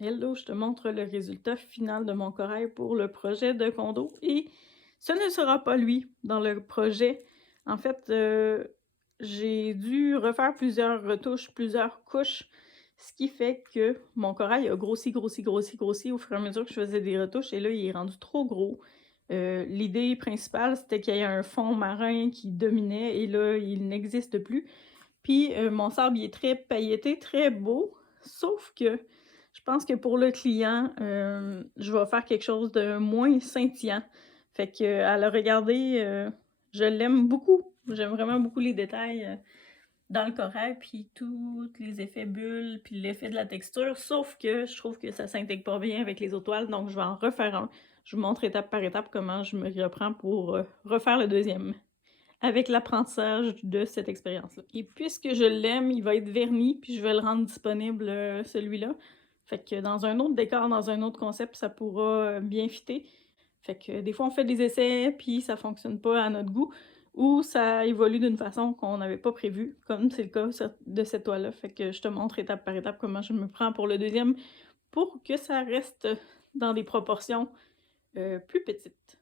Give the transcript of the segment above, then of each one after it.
Hello, je te montre le résultat final de mon corail pour le projet de condo et ce ne sera pas lui dans le projet. En fait, j'ai dû refaire plusieurs retouches, plusieurs couches, ce qui fait que mon corail a grossi, grossi, grossi, grossi au fur et à mesure que je faisais des retouches et là, il est rendu trop gros. L'idée principale, c'était qu'il y ait un fond marin qui dominait et là, il n'existe plus. Puis mon sable, il est très pailleté, très beau, sauf que je pense que pour le client, je vais faire quelque chose de moins scintillant. Fait qu'à le regarder, je l'aime beaucoup. J'aime vraiment beaucoup les détails, dans le corail, puis tous les effets bulles, puis l'effet de la texture, sauf que je trouve que ça s'intègre pas bien avec les autres toiles, donc je vais en refaire un. Je vous montre étape par étape comment je me reprends pour, refaire le deuxième avec l'apprentissage de cette expérience-là. Et puisque je l'aime, il va être verni, puis je vais le rendre disponible, celui-là. Fait que dans un autre décor, dans un autre concept, ça pourra bien fitter. Fait que des fois, on fait des essais, puis ça fonctionne pas à notre goût, ou ça évolue d'une façon qu'on n'avait pas prévue, comme c'est le cas de cette toile-là. Fait que je te montre étape par étape comment je me prends pour le deuxième, pour que ça reste dans des proportions plus petites.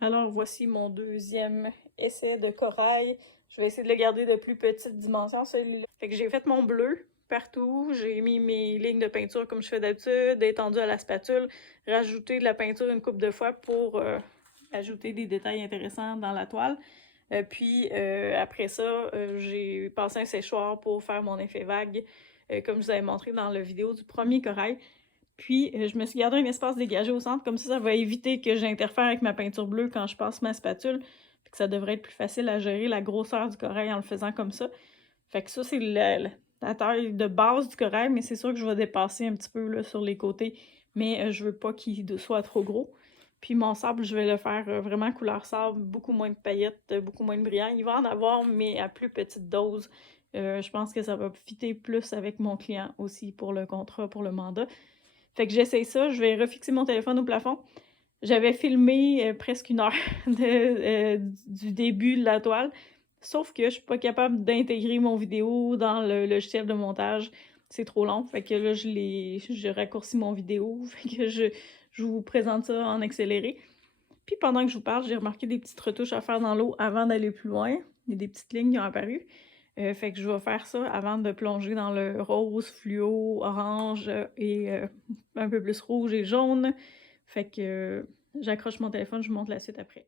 Alors voici mon deuxième essai de corail. Je vais essayer de le garder de plus petite dimension, celui-là. Fait que j'ai fait mon bleu partout, j'ai mis mes lignes de peinture comme je fais d'habitude, étendu à la spatule, rajouté de la peinture une couple de fois pour ajouter des détails intéressants dans la toile. Puis après ça, j'ai passé un séchoir pour faire mon effet vague, comme je vous avais montré dans la vidéo du premier corail. Puis, je me suis gardé un espace dégagé au centre, comme ça va éviter que j'interfère avec ma peinture bleue quand je passe ma spatule. Fait que ça devrait être plus facile à gérer la grosseur du corail en le faisant comme ça. Fait que ça, c'est la taille de base du corail, mais c'est sûr que je vais dépasser un petit peu là, sur les côtés, mais je veux pas qu'il soit trop gros. Puis mon sable, je vais le faire vraiment couleur sable, beaucoup moins de paillettes, beaucoup moins de brillant. Il va en avoir, mais à plus petite dose. Je pense que ça va fitter plus avec mon client aussi pour le contrat, pour le mandat. Fait que j'essaye ça, je vais refixer mon téléphone au plafond. J'avais filmé presque une heure du début de la toile, sauf que je suis pas capable d'intégrer mon vidéo dans le logiciel de montage. C'est trop long, fait que là, je raccourcis mon vidéo, fait que je vous présente ça en accéléré. Puis pendant que je vous parle, j'ai remarqué des petites retouches à faire dans l'eau avant d'aller plus loin. Il y a des petites lignes qui ont apparu. Fait que je vais faire ça avant de plonger dans le rose, fluo, orange et un peu plus rouge et jaune. Fait que j'accroche mon téléphone, je vous montre la suite après.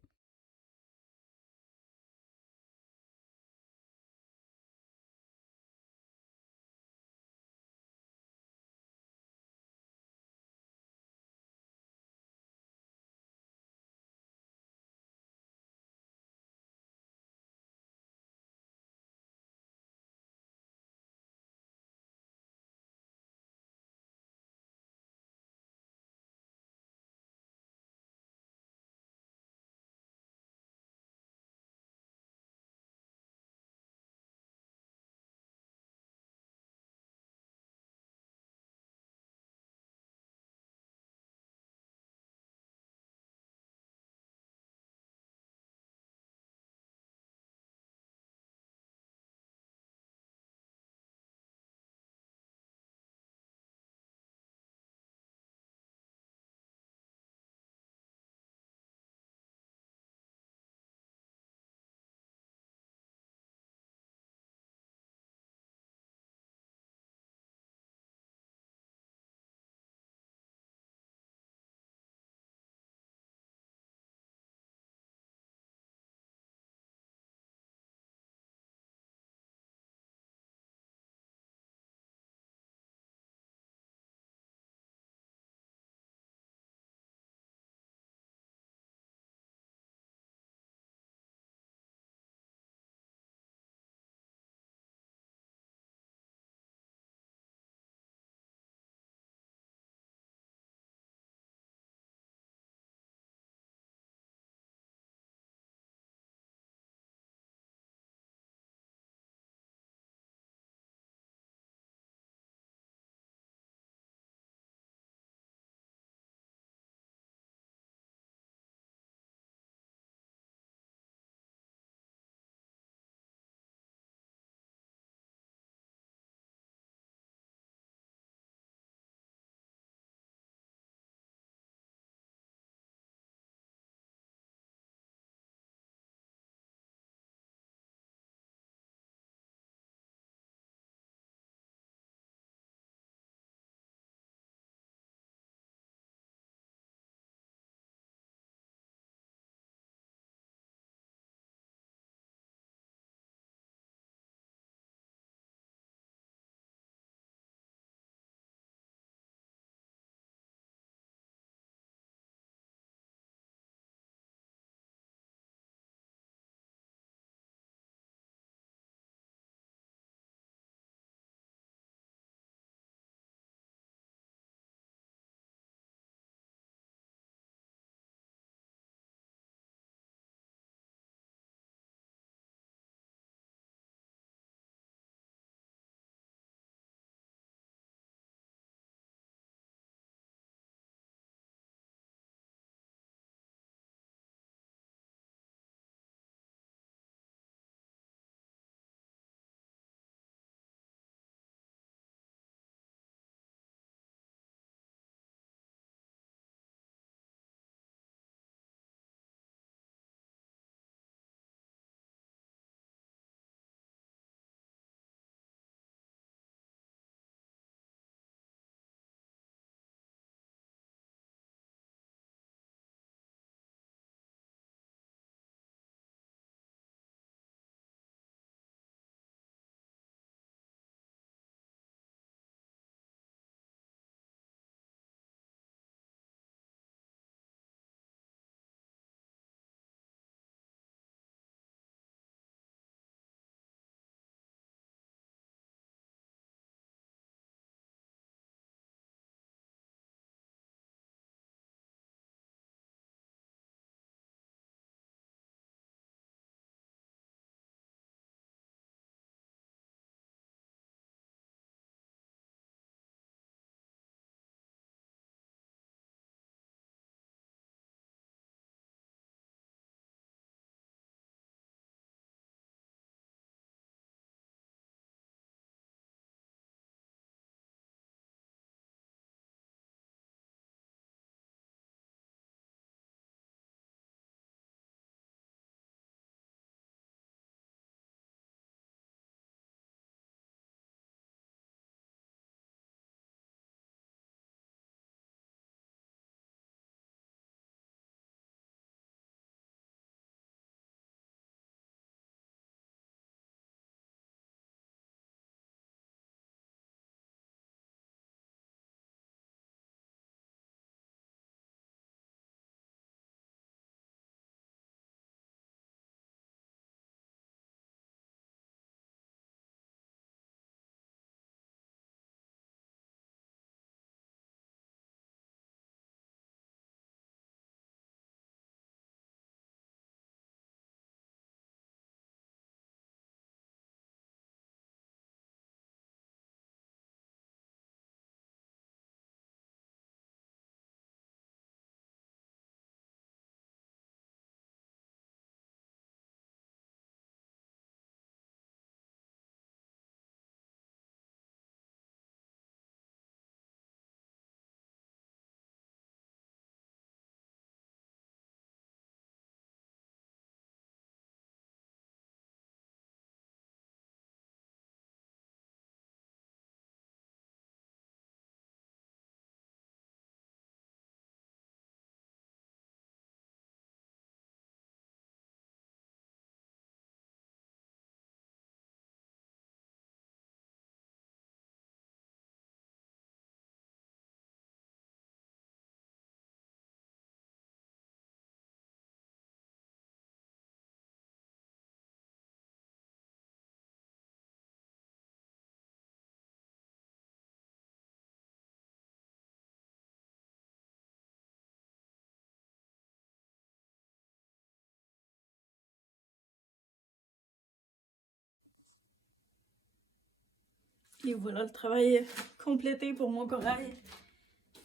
Et voilà le travail complété pour mon corail.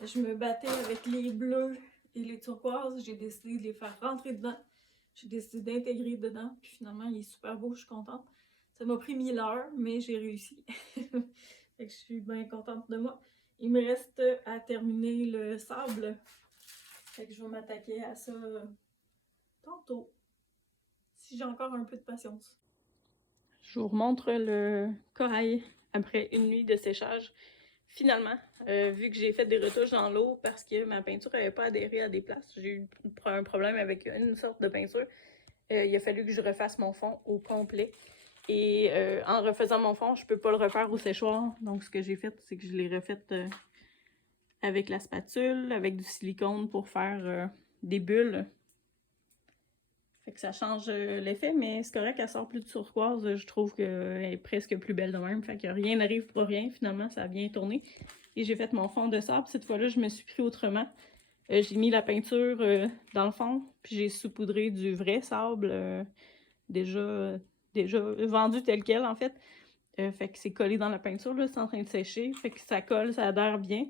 Je me battais avec les bleus et les turquoises. J'ai décidé de les faire rentrer dedans. J'ai décidé d'intégrer dedans. Puis finalement, il est super beau, je suis contente. Ça m'a pris 1000 heures, mais j'ai réussi. Fait que je suis bien contente de moi. Il me reste à terminer le sable. Fait que je vais m'attaquer à ça tantôt. Si j'ai encore un peu de patience. Je vous remontre le corail après une nuit de séchage. Finalement, vu que j'ai fait des retouches dans l'eau parce que ma peinture n'avait pas adhéré à des places, j'ai eu un problème avec une sorte de peinture. Il a fallu que je refasse mon fond au complet. Et en refaisant mon fond, je peux pas le refaire au séchoir. Donc, ce que j'ai fait, c'est que je l'ai refait avec la spatule, avec du silicone pour faire des bulles. Fait que ça change l'effet, mais c'est correct, elle sort plus de turquoise. Je trouve qu'elle est presque plus belle de même. Fait que rien n'arrive pour rien. Finalement, ça a bien tourné. Et j'ai fait mon fond de sable. Cette fois-là, je me suis pris autrement. J'ai mis la peinture dans le fond, puis j'ai saupoudré du vrai sable déjà vendu tel quel, en fait. Fait que c'est collé dans la peinture, là, c'est en train de sécher. Fait que ça colle, ça adhère bien.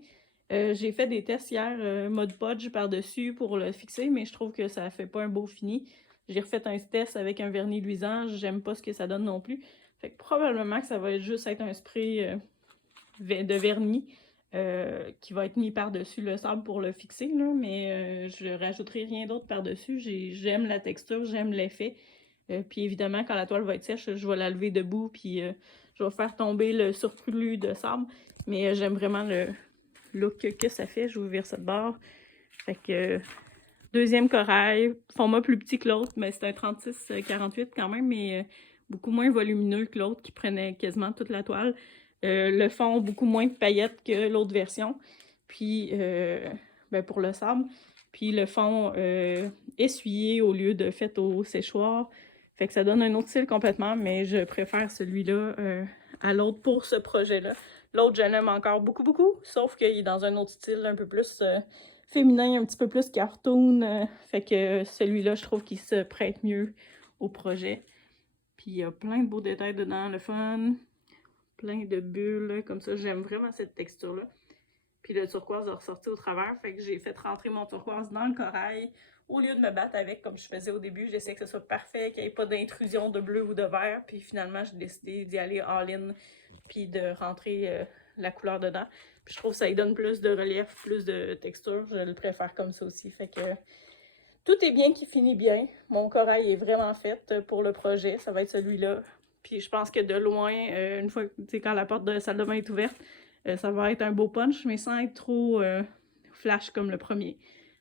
J'ai fait des tests hier, mode podge par-dessus pour le fixer, mais je trouve que ça fait pas un beau fini. J'ai refait un test avec un vernis luisant, j'aime pas ce que ça donne non plus. Fait que probablement que ça va juste être un spray de vernis qui va être mis par-dessus le sable pour le fixer, là, mais je rajouterai rien d'autre par-dessus. J'aime la texture, j'aime l'effet. Puis évidemment, quand la toile va être sèche, je vais la lever debout, puis je vais faire tomber le surplus de sable. Mais j'aime vraiment le look que ça fait. Je vais ouvrir ça de bord. Fait que deuxième corail, format plus petit que l'autre, mais c'est un 36-48 quand même, mais beaucoup moins volumineux que l'autre qui prenait quasiment toute la toile. Le fond, beaucoup moins de paillettes que l'autre version. Puis, pour le sable. Puis le fond essuyé au lieu de fait au séchoir. Fait que ça donne un autre style complètement, mais je préfère celui-là à l'autre pour ce projet-là. L'autre, je l'aime encore beaucoup, beaucoup, sauf qu'il est dans un autre style un peu plus féminin, un petit peu plus cartoon. Fait que celui-là, je trouve qu'il se prête mieux au projet. Puis il y a plein de beaux détails dedans, le fun. Plein de bulles, comme ça. J'aime vraiment cette texture-là. Puis le turquoise a ressorti au travers, fait que j'ai fait rentrer mon turquoise dans le corail. Au lieu de me battre avec, comme je faisais au début, j'essayais que ce soit parfait, qu'il n'y ait pas d'intrusion de bleu ou de vert. Puis finalement, j'ai décidé d'y aller all-in, puis de rentrer la couleur dedans. Puis je trouve que ça y donne plus de relief, plus de texture. Je le préfère comme ça aussi. Fait que tout est bien qui finit bien. Mon corail est vraiment fait pour le projet. Ça va être celui-là. Puis je pense que de loin, une fois, quand la porte de la salle de bain est ouverte, ça va être un beau punch, mais sans être trop flash comme le premier.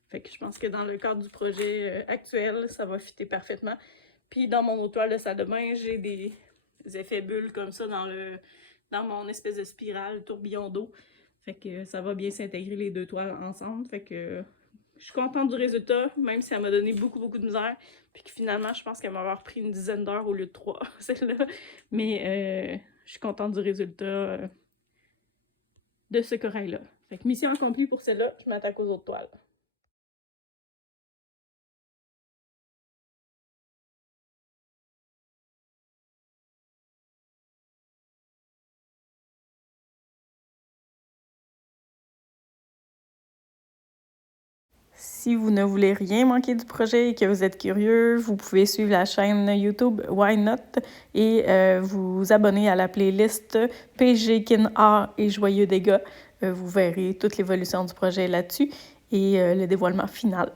Fait que je pense que dans le cadre du projet actuel, ça va fitter parfaitement. Puis dans mon autre toile de salle de bain, j'ai des effets bulles comme ça dans mon espèce de spirale tourbillon d'eau. Fait que ça va bien s'intégrer les deux toiles ensemble. Fait que je suis contente du résultat, même si ça m'a donné beaucoup, beaucoup de misère. Puis que finalement, je pense qu'elle m'a avoir pris une dizaine d'heures au lieu de 3, celle-là. Mais je suis contente du résultat de ce corail-là. Fait que mission accomplie pour celle-là, je m'attaque aux autres toiles. Si vous ne voulez rien manquer du projet et que vous êtes curieux, vous pouvez suivre la chaîne YouTube Why Not et vous abonner à la playlist PG Kin Art et Joyeux Dégâts. Vous verrez toute l'évolution du projet là-dessus et le dévoilement final.